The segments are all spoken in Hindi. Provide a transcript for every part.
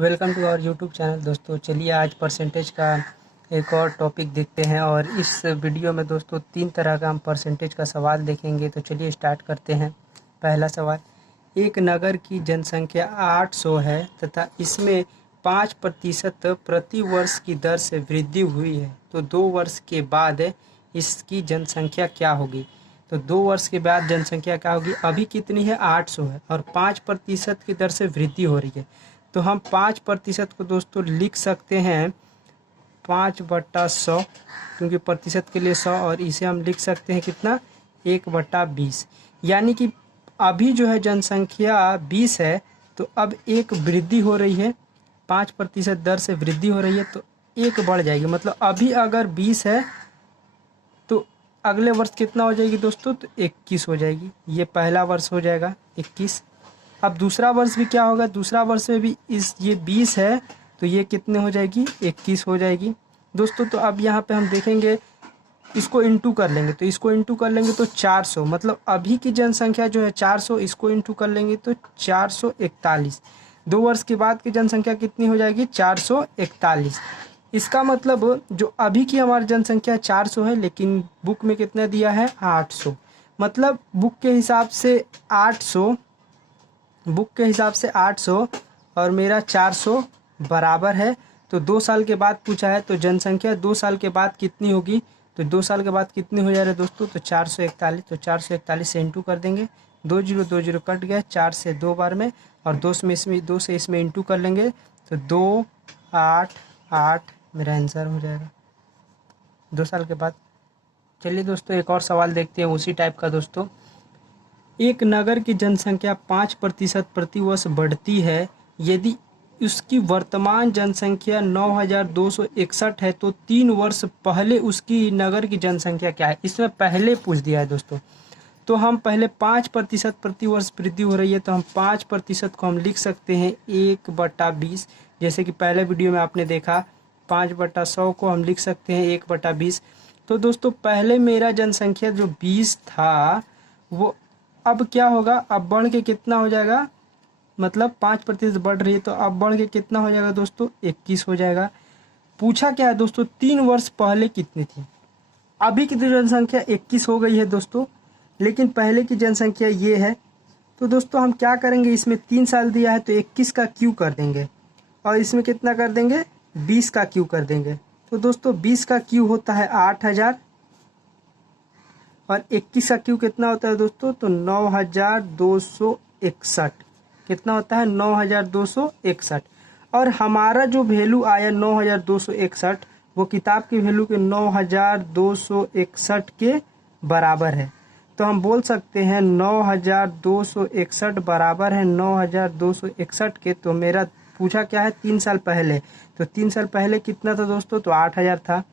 Welcome to our YouTube channel. दोस्तों चलिए आज परसेंटेज का एक और टॉपिक देखते हैं और इस वीडियो में दोस्तों 3 तरह का हम परसेंटेज का सवाल देखेंगे। तो चलिए स्टार्ट करते हैं। पहला सवाल, एक नगर की जनसंख्या 800 है तथा इसमें 5% प्रति वर्ष की दर से वृद्धि हुई है, तो 2 वर्ष के बाद इसकी जनसंख्या क्या होगी। तो 2 वर्ष के बाद जनसंख्या क्या होगी। अभी कितनी है, 800 है और 5% की दर से वृद्धि हो रही है। तो हम 5% को दोस्तों लिख सकते हैं 5/100, क्योंकि प्रतिशत के लिए 100, और इसे हम लिख सकते हैं कितना, 1/20। यानी कि अभी जो है जनसंख्या 20 है, तो अब एक वृद्धि हो रही है, 5% दर से वृद्धि हो रही है, तो एक बढ़ जाएगी। मतलब अभी अगर 20 है तो अगले वर्ष कितना हो जाएगी दोस्तों, तो 21 हो जाएगी। ये पहला वर्ष हो जाएगा 21। अब दूसरा वर्ष भी क्या होगा, दूसरा वर्ष में भी ये 20 है तो ये कितने हो जाएगी, 21 हो जाएगी दोस्तों। तो अब यहाँ पे हम देखेंगे, इसको इंटू कर लेंगे, तो इसको इंटू कर लेंगे तो 400, मतलब अभी की जनसंख्या जो है 400, इसको इंटू कर लेंगे तो 441। 2 वर्ष के बाद की जनसंख्या कितनी हो जाएगी, 441। इसका मतलब जो अभी की हमारी जनसंख्या 400 है, लेकिन बुक में कितना दिया है, 800। मतलब बुक के हिसाब से 800 और मेरा 400 बराबर है। तो 2 साल के बाद पूछा है, तो जनसंख्या 2 साल के बाद कितनी होगी, तो 2 साल के बाद कितनी हो जा रही है दोस्तों, तो 441। तो 441 से इंटू कर देंगे, 2 0 कट गया, 4 से 2 बार में, और 2 से इसमें इंटू कर लेंगे तो 2 8 8 मेरा आंसर हो जाएगा 2 साल के बाद। चलिए दोस्तों एक और सवाल देखते हैं उसी टाइप का। दोस्तों, एक नगर की जनसंख्या 5% प्रति वर्ष बढ़ती है, यदि उसकी वर्तमान जनसंख्या 9261 है, तो 3 वर्ष पहले उसकी नगर की जनसंख्या क्या है। इसमें पहले पूछ दिया है दोस्तों। तो हम पहले 5% प्रति वर्ष वृद्धि हो रही है, तो हम 5% को हम लिख सकते हैं 1/20। जैसे कि पहले वीडियो में आपने देखा, 5/100 को हम लिख सकते हैं 1/20। तो दोस्तों पहले मेरा जनसंख्या जो 20 था, वो अब क्या होगा, अब बढ़ के कितना हो जाएगा, मतलब 5% बढ़ रही है, तो अब बढ़ के कितना हो जाएगा दोस्तों, 21 हो जाएगा। पूछा क्या है दोस्तों, 3 वर्ष पहले कितनी थी। अभी की जनसंख्या 21 हो गई है दोस्तों, लेकिन पहले की जनसंख्या ये है। तो दोस्तों हम क्या करेंगे, इसमें 3 साल दिया है तो 21 का क्यू कर देंगे, और इसमें कितना कर देंगे, 20 का क्यू कर देंगे। तो दोस्तों 20 का क्यू होता है 8000, और 21 का क्यू कितना होता है दोस्तों, तो 9261। कितना होता है, 9261। और हमारा जो वैल्यू आया 9261, वो किताब की वैल्यू के 9261 के बराबर है। तो हम बोल सकते हैं 9261 बराबर है 9261 के। तो मेरा पूछा क्या है, 3 साल पहले, तो 3 साल पहले कितना था दोस्तों, तो 8000 था।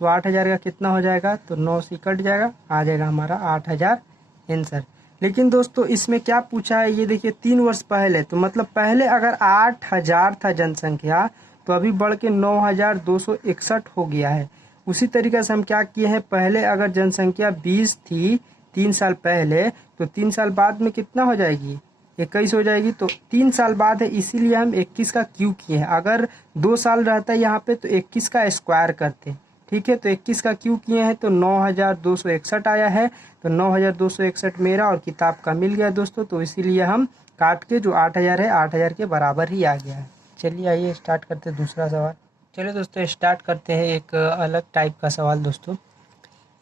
तो 8000 का कितना हो जाएगा, तो 9 से कट जाएगा, आ जाएगा हमारा 8000 आंसर। लेकिन दोस्तों इसमें क्या पूछा है, ये देखिए 3 वर्ष पहले, तो मतलब पहले अगर 8000 था जनसंख्या, तो अभी बढ़ के 9261 हो गया है। उसी तरीके से हम क्या किए हैं, पहले अगर जनसंख्या 20 थी 3 साल पहले, तो 3 साल बाद में कितना हो जाएगी, 21 हो जाएगी। तो 3 साल बाद है, इसीलिए हम 21 का क्यू किए हैं। अगर 2 साल रहता है यहाँ पे तो 21 का स्क्वायर करते, ठीक है। तो 21 का क्यू किए हैं तो 9261 आया है। तो 9261 मेरा और किताब का मिल गया दोस्तों, तो इसीलिए हम काट के जो 8000 है 8000 के बराबर ही आ गया है। चलिए आइए स्टार्ट करते हैं दूसरा सवाल। चलिए दोस्तों स्टार्ट करते हैं एक अलग टाइप का सवाल। दोस्तों,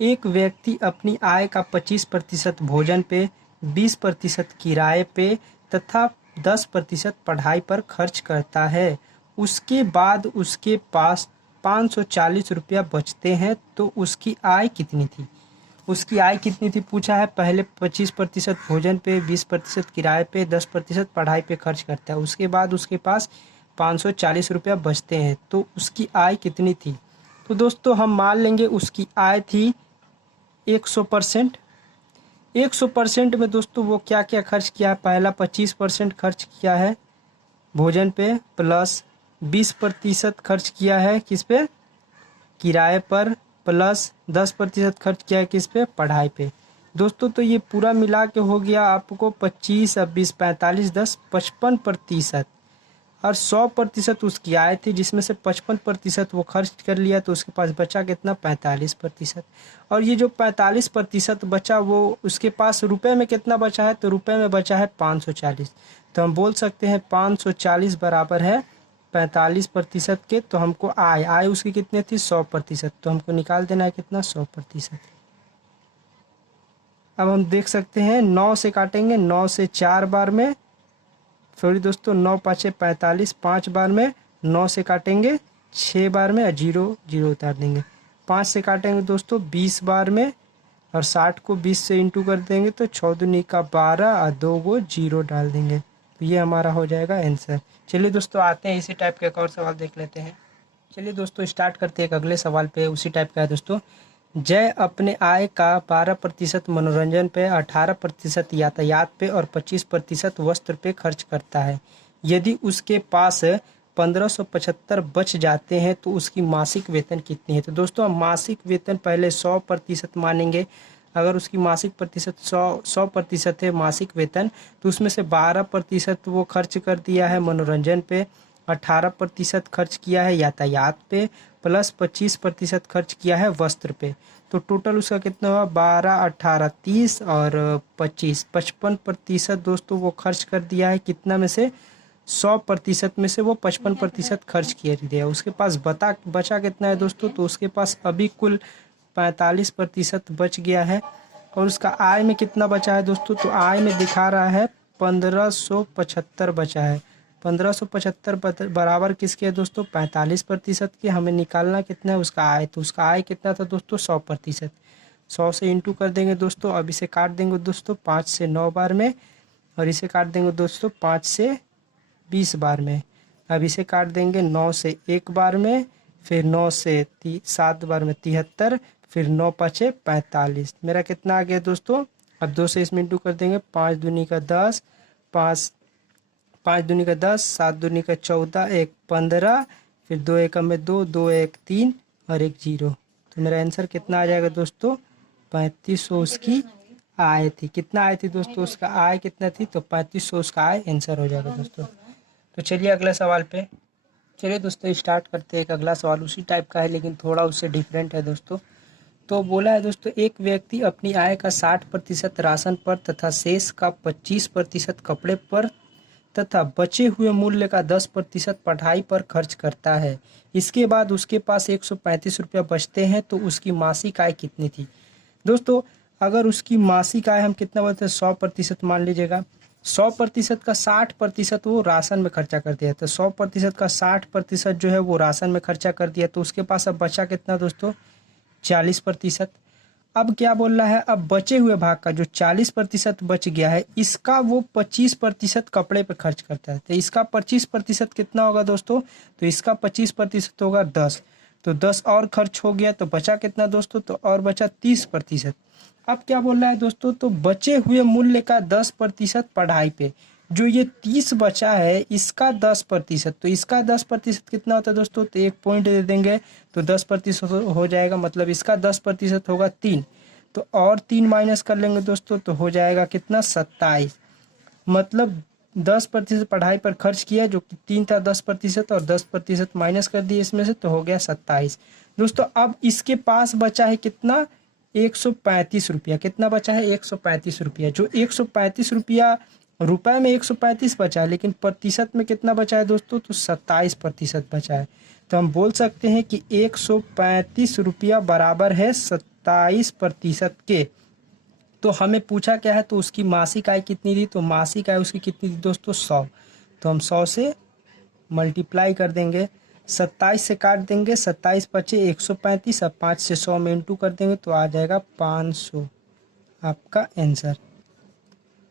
एक व्यक्ति अपनी आय का 25% भोजन पे, 20% किराए पे तथा 10% पढ़ाई पर खर्च करता है। उसके बाद उसके पास 540 रुपया बचते हैं, तो उसकी आय कितनी थी। उसकी आय कितनी थी पूछा है। पहले 25% भोजन पे, 20% किराए पे, 10% पढ़ाई पे खर्च करता है। उसके बाद उसके पास 540 रुपया बचते हैं, तो उसकी आय कितनी थी। तो दोस्तों हम मान लेंगे उसकी आय थी 100%। 100% में दोस्तों वो क्या क्या खर्च किया है, पहला 25% खर्च किया है भोजन पे, प्लस 20% खर्च किया है किस पे, किराए पर, प्लस 10% खर्च किया है किस पे, पढ़ाई पे। दोस्तों तो ये पूरा मिला के हो गया आपको 25 अब 20 45 10 55%। और 100% उसकी आय थी, जिसमें से 55% वो खर्च कर लिया, तो उसके पास बचा कितना 45%। और ये जो 45% बचा वो उसके पास रुपए में कितना बचा है, तो रुपए में बचा है 540। तो हम बोल सकते हैं 540 बराबर है 45% के। तो हमको आय उसकी कितनी थी 100%, तो हमको निकाल देना है कितना 100%। अब हम देख सकते हैं 9 से काटेंगे, 9 से 4 बार में, सॉरी दोस्तों 9 5 45, 5 बार में 9 से काटेंगे 6 बार में, 0 0 उतार देंगे। 5 से काटेंगे दोस्तों 20 बार में, और 60 को 20 से इंटू कर देंगे तो 6 दूनी का 12 और 2 को 0 डाल देंगे। तो ये हमारा हो जाएगा आंसर। चलिए दोस्तों आते हैं इसी टाइप के एक और सवाल देख लेते हैं। चलिए दोस्तों स्टार्ट करते हैं एक अगले सवाल पे। उसी टाइप का है दोस्तों। जय अपने आय का 12% मनोरंजन पे, 18% यातायात पे और 25% वस्त्र पे खर्च करता है। यदि उसके पास 1575 बच जाते हैं तो उसकी मासिक वेतन कितनी है। तो दोस्तों हम मासिक वेतन पहले 100% मानेंगे। अगर उसकी मासिक प्रतिशत 100% है मासिक वेतन, तो उसमें से 12% वो खर्च कर दिया है मनोरंजन पे, 18% खर्च किया है यातायात पे, प्लस 25% खर्च किया है वस्त्र पे। तो टोटल उसका कितना हुआ 12 18 30 और 25 55% दोस्तों वो खर्च कर दिया है। कितना में से 100% में से वो 55% खर्च किया दिया। उसके पास बचा कितना है दोस्तों, तो उसके पास अभी कुल 45% बच गया है। और उसका आय में कितना बचा है दोस्तों, तो आय में दिखा रहा है 1575 बचा है। 1575 बराबर किसके है दोस्तों 45% के। हमें निकालना कितना है उसका आय, तो उसका आय कितना था दोस्तों 100%। 100 से इंटू कर देंगे दोस्तों। अब इसे काट देंगे दोस्तों 5 से 9 बार में, और इसे काट देंगे दोस्तों 5 से 20 बार में। अब इसे काट देंगे 9 से 1 बार में, फिर 9 से 7 बार में 73, फिर 9 5 45। मेरा कितना आ गया दोस्तों। अब 2 से इसमें इंटू कर देंगे। 5 दूनी का 10, 5 दूनी का 10, 7 दूनी का 14, 1 15, फिर 2 एकम में 2, 2 1 3 और 1 0। तो मेरा आंसर कितना आ जाएगा दोस्तों 3500 उसकी आय थी। कितना आय थी दोस्तों उसका आय कितना थी, तो 3500 उसका आय आंसर हो जाएगा दोस्तों। तो चलिए अगले सवाल पे। चलिए दोस्तों स्टार्ट करते हैं। एक अगला सवाल उसी टाइप का है लेकिन थोड़ा उससे डिफरेंट है दोस्तों। तो बोला है दोस्तों एक व्यक्ति अपनी आय का 60% राशन पर तथा शेष का 25% कपड़े पर तथा बचे हुए मूल्य का 10% पढ़ाई पर खर्च करता है। इसके बाद उसके पास 135 रुपया बचते हैं, तो उसकी मासिक आय कितनी थी। दोस्तों अगर उसकी मासिक आय हम कितना बोलते हैं 100% मान लीजिएगा। 100% का 60% वो राशन में खर्चा कर दिया, तो 100% का 60% जो है वो राशन में खर्चा कर दिया। तो उसके पास अब बचा कितना दोस्तों 40%। अब क्या बोल रहा है, अब बचे हुए भाग का जो 40% बच गया है इसका वो 25% कपड़े पे खर्च करता है। तो इसका 25% कितना होगा दोस्तों, तो इसका 25% होगा 10। तो 10 और खर्च हो गया तो बचा कितना दोस्तों, तो और बचा 30%। अब क्या बोल रहा है दोस्तों, तो बचे हुए मूल्य का 10% पढ़ाई पे। जो ये 30 बचा है इसका 10%, तो इसका 10% कितना होता है दोस्तों, तो 1 पॉइंट दे देंगे तो 10% हो जाएगा। मतलब इसका 10% होगा 3, तो और 3 माइनस कर लेंगे दोस्तों तो हो जाएगा कितना 27। मतलब 10% पढ़ाई पर खर्च किया जो कि 3 था 10%, और 10% माइनस कर दिए इसमें से तो हो गया 27। दोस्तों अब इसके पास बचा है कितना 135 रुपया। कितना बचा है 135 रुपया। जो 135 रुपया रुपए में 135 बचा है, लेकिन प्रतिशत में कितना बचा है दोस्तों, तो 27% बचा है। तो हम बोल सकते हैं कि 135 रुपया बराबर है 27% के। तो हमें पूछा क्या है, तो उसकी मासिक आय कितनी थी, तो मासिक आय उसकी कितनी थी दोस्तों 100। तो हम 100 से मल्टीप्लाई कर देंगे, 27 से काट देंगे, 27 बचे 135, अब 5 से 100 में इंटू कर देंगे तो आ जाएगा 500 आपका आंसर।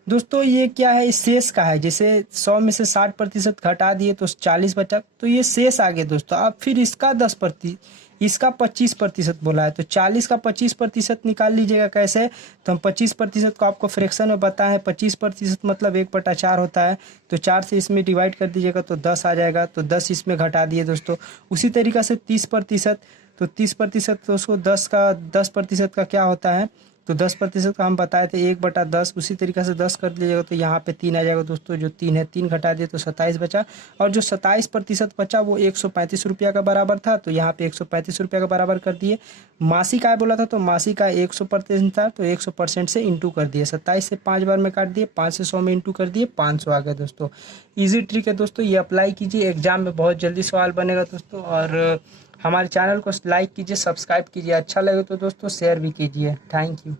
दोस्तों ये क्या है, इस शेष का है। जैसे 100 में से 60% घटा दिए तो 40 बचा, तो ये शेष आ गया दोस्तों। अब फिर इसका 25% बोला है, तो 40 का 25% निकाल लीजिएगा। कैसे, तो हम 25% को आपको फ्रैक्शन में बताएं। 25% मतलब 1/4 होता है, तो 4 से इसमें डिवाइड कर दीजिएगा तो 10 आ जाएगा, तो 10 इसमें घटा दिए दोस्तों। उसी तरीक़ा से 30%, तो 30% तो उसको 10% का क्या होता है, तो 10% का हम बताए थे 1/10, उसी तरीके से 10 कर लीजिएगा तो यहाँ पे 3 आ जाएगा दोस्तों। जो 3 है 3 घटा दिए तो 27 बचा, और जो 27% बचा वो 135 रुपया का बराबर था, तो यहाँ पे 135 रुपया का बराबर कर दिए। मासिक आय बोला था तो मासिक आय 100% था, तो 100% से इंटू कर दिए। 27 से 5 बार में काट दिए, 5 से 100 में इंटू कर दिए, 500 आ गया दोस्तों। ईजी ट्रिक है दोस्तों, ये अप्लाई कीजिए, एग्जाम में बहुत जल्दी सवाल बनेगा दोस्तों। और हमारे चैनल को लाइक कीजिए, सब्सक्राइब कीजिए, अच्छा लगे तो दोस्तों शेयर भी कीजिए। Thank you.